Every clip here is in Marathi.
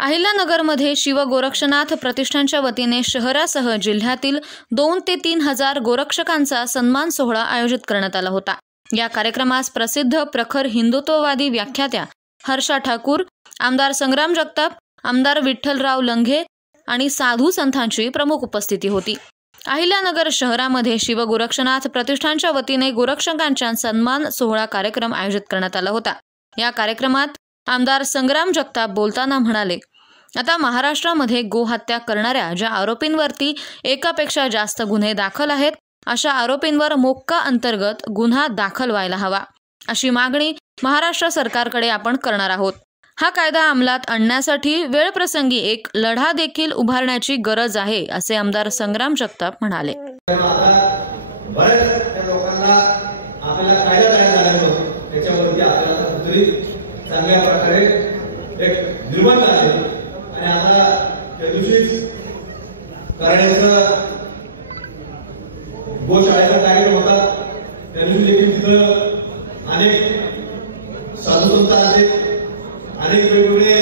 अहिल्यानगरमध्ये शिव गोरक्षनाथ प्रतिष्ठानच्या वतीने शहरासह जिल्ह्यातील 2 ते 3 हजार गोरक्षकांचा सन्मान सोहळा आयोजित करण्यात आला होता। या कार्यक्रमास प्रसिद्ध प्रखर हिंदुत्ववादी व्याख्यात्या हर्षा ठाकूर, आमदार संग्राम जगताप, आमदार विठ्ठलराव लंघे आणि साधू संतांची प्रमुख उपस्थिती होती। अहिल्यानगर शहरामध्ये शिव गोरक्षनाथ प्रतिष्ठानच्या वतीने गोरक्षकांचा सन्मान सोहळा कार्यक्रम आयोजित करण्यात आला होता। या कार्यक्रमात आमदार संग्राम जगताप बोलताना म्हणाले, आता महाराष्ट्रामध्ये गोहत्या करणाऱ्या ज्या आरोपींवरती एकापेक्षा जास्त गुन्हे दाखल आहेत, अशा आरोपींवर मोक्का अंतर्गत गुन्हा दाखल व्हायला हवा, अशी मागणी महाराष्ट्र सरकारकडे आपण करणार आहोत। हा कायदा अंमलात आणण्यासाठी वेळप्रसंगी एक लढा देखील उभारण्याची गरज आहे, असे आमदार संग्राम जगताप म्हणाले। चांगल्या प्रकारे एक निर्बंध आहे आणि आता त्या दिवशीच कराड्याचं गोशाळेचा कार्यक्रम होता। त्या दिवशी देखील तिथं अनेक साधू संत आले, अनेक वेगवेगळे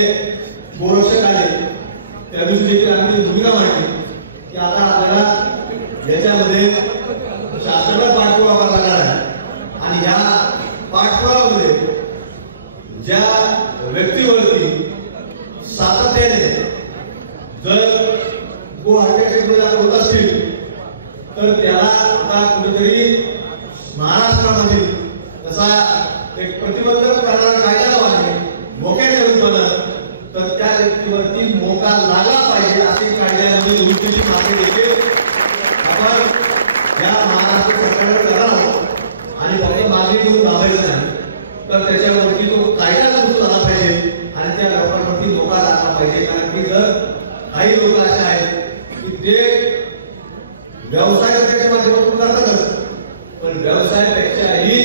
गोरक्षक आले। त्या दिवशी देखील आम्ही भूमिका मांडली की आता आपल्याला याच्यामध्ये शासनाला पाठपुरावा करावा लागणार आहे आणि या पाठपुराव्यामध्ये ज्या व्यक्तीवरती सातत्याने जर गोहत्याचे गुन्हे दाखल होत असतील तर त्याला आता कुठेतरी महाराष्ट्रामध्ये तसा एक प्रतिबंधक करणारा कायदा आहे मोक्याच्या विरुद्ध, तर त्या व्यक्तीवरती मोका लागला पाहिजे अशी कायद्यामध्ये दुरुस्तीची मागणी देखील आपण या महाराष्ट्र सरकारने करणार आहोत आणि फक्त मागणी करून दाबायचं नाही, तर त्याच्यावरती तो कायदा दुरुस्त झाला पाहिजे आणि त्या लोकांवरती मोका लागला पाहिजे। कारण की जर काही लोक असे आहेत की ते व्यवसाय करण्याच्या माध्यमातून करतातच, पण व्यवसायापेक्षाही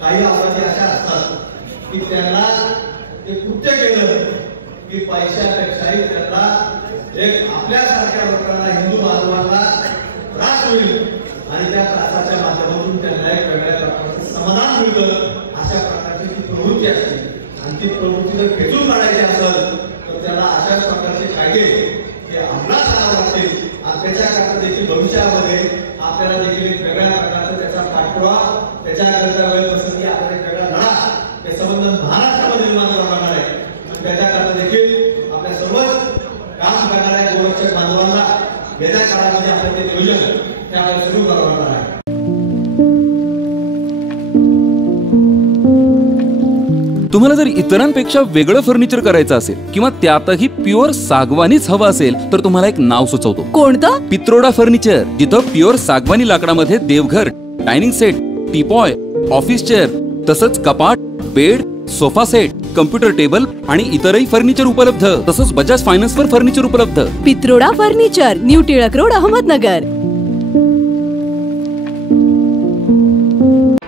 काही अपराधी अशा असतात की त्यांना ते कृत्य केलं की पैशापेक्षाही त्यांना एक आपल्यासारख्या लोकांना हिंदू बांधवांना त्रास होईल आणि त्या त्रासाच्या माध्यमातून त्यांना एक वेगळ्या प्रकारचं समाधान मिळतं, अशा प्रकारची ती प्रवृत्ती असते आणि ती प्रवृत्ती जर खेचून काढायची असेल तर त्याला अशाच प्रकारचे कायदे हे अंमलात आणावे लागतील। त्याच्याकरता देखील भविष्यामध्ये आपल्याला देखील एक वेगळ्या प्रकारचा त्याचा पाठपुरावा, त्याच्याकरता वेळप्रसंगी आपण एक वेगळा लढा हे संबंध महाराष्ट्रामध्ये निर्माण करावा लागणार आहे आणि त्याच्याकरता देखील आपल्या सर्वच काम करणाऱ्या गोरक्षक बांधवांना येत्या काळामध्ये आपण ते नियोजन हे आपल्याला सुरू करावं लागणार आहे। तुम्हाला जर इतरांपेक्षा वेगळं फर्निचर करायचं असेल किंवा त्यातही प्युअर सागवानीच हवं असेल तर तुम्हाला एक नाव सुचवतो। कोणतं? पित्रोडा फर्निचर, जिथं प्युअर सागवानी लाकडामध्ये देवघर, dining set, teapoy, office chair, तसंच कपाट, bed, sofa set, computer table आणि इतरही फर्निचर उपलब्ध, तसंच बजाज फायनान्स वर फर्निचर उपलब्ध। Pitroda furniture, new Tilak road, Ahmednagar.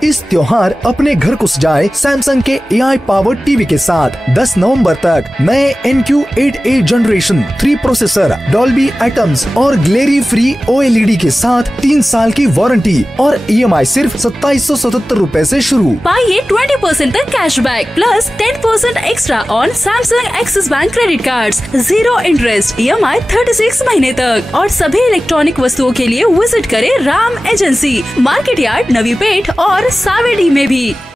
इस त्योहार अपने घर को सजाए सैमसंग के AI पावर्ड टीवी के साथ। 10 नवंबर तक नए NQ8A generation 3 processor, Dolby Atmos और ग्लेरी फ्री OLED के साथ 3 साल की वारंटी और EMI सिर्फ 2777 रुपए से शुरू। पाइए 20% तक cashback plus 10% extra on Samsung axis bank credit cards, 0 interest, EMI 36 महीने तक। और सभी इलेक्ट्रॉनिक वस्तुओं के लिए विजिट करें Ram agency, market yard, Navi Peth और सावेडी में भी।